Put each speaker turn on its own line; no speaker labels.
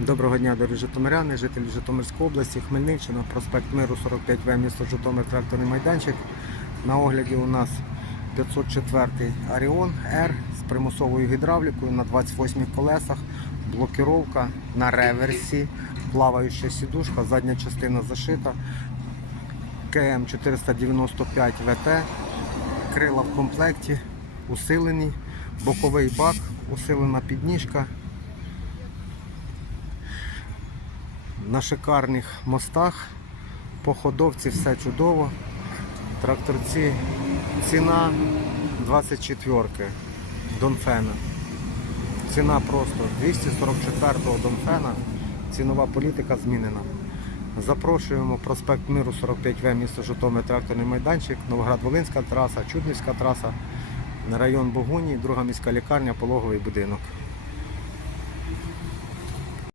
Доброго дня, дорогі житомиряни, жителі Житомирської області, Хмельниччина, проспект Миру 45В, місто Житомир, тракторний майданчик. На огляді у нас 504 Аріон R з примусовою гідравлікою на 28 колесах, блокіровка на реверсі, плаваюча сідушка, задня частина зашита, КМ 495 ВТ, крила в комплекті, усилені, боковий бак, усилена підніжка. на шикарних мостах. По ходовці все чудово. Тракторці ціна 24-ки Донфена. Ціна просто 244-го Донфена. Цінова політика змінена. Запрошуємо проспект Миру 45В, місто Житомир, тракторний майданчик, Новоград-Волинська траса, Чуднівська траса, район Богуні, друга міська лікарня, пологовий будинок.